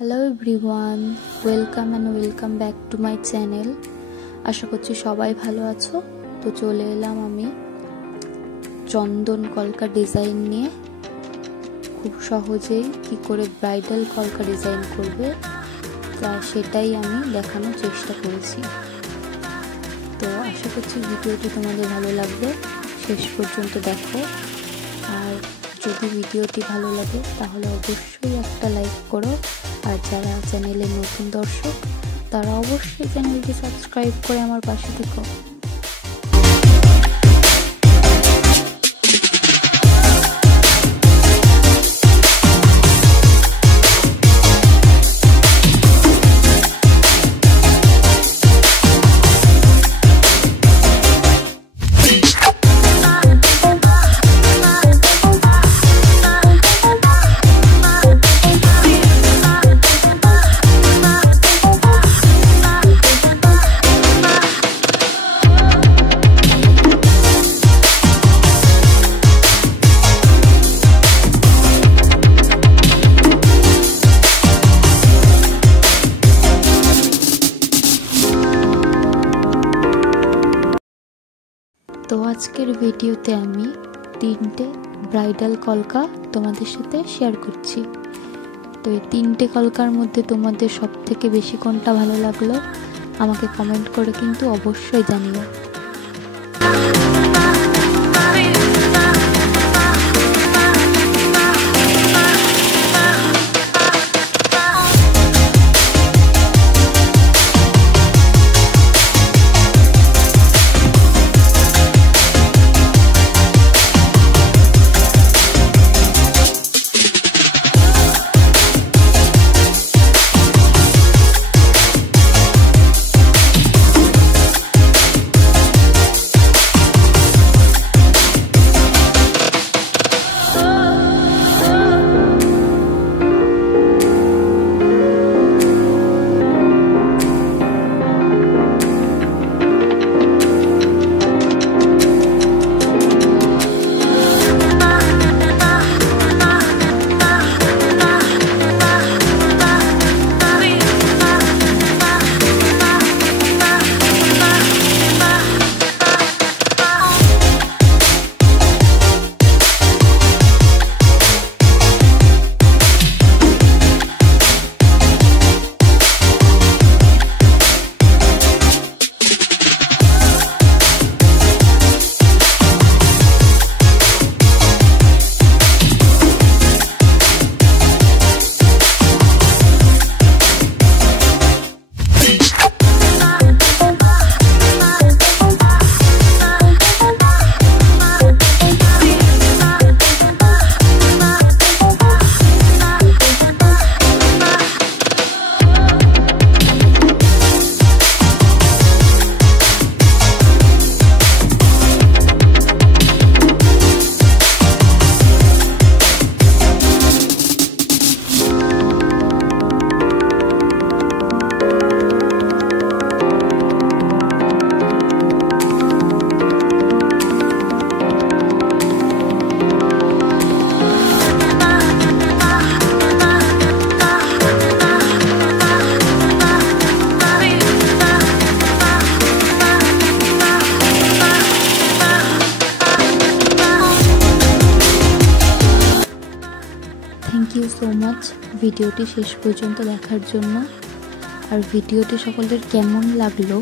Hello everyone, welcome back to my channel. আশা করছি সবাই ভালো আছো। তো চলে এলাম আমি চন্দন কলকা ডিজাইন নিয়ে। খুব সহজেই কি করে ব্রাইডাল কলকা ডিজাইন করবে তা সেটাই আমি দেখানোর চেষ্টা করেছি। তো আশা করছি ভিডিওটি তোমাদের ভালো লাগবে, শেষ পর্যন্ত দেখো। আর যদি ভিডিওটি ভালো লাগে তাহলে অবশ্যই একটা লাইক করো। আর যারা চ্যানেলে নতুন দর্শক তারা অবশ্যই চ্যানেলটি সাবস্ক্রাইব করে আমার পাশে থেকো। তো আজকের ভিডিওতে আমি 3টে ব্রাইডাল কলকা তোমাদের সাথে শেয়ার করছি। তো এই 3টে কলকার মধ্যে তোমাদের সব থেকে বেশি কোনটা ভালো লাগলো আমাকে কমেন্ট করে কিন্তু অবশ্যই জানিও। থ্যাংক ইউ সো মাচ ভিডিওটি শেষ পর্যন্ত দেখার জন্য। আর ভিডিওটি সকলের কেমন লাগলো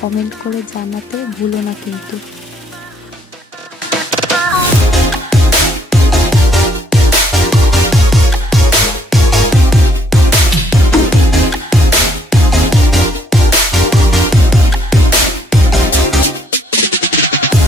কমেন্ট করে জানাতে ভুলো না কিন্তু।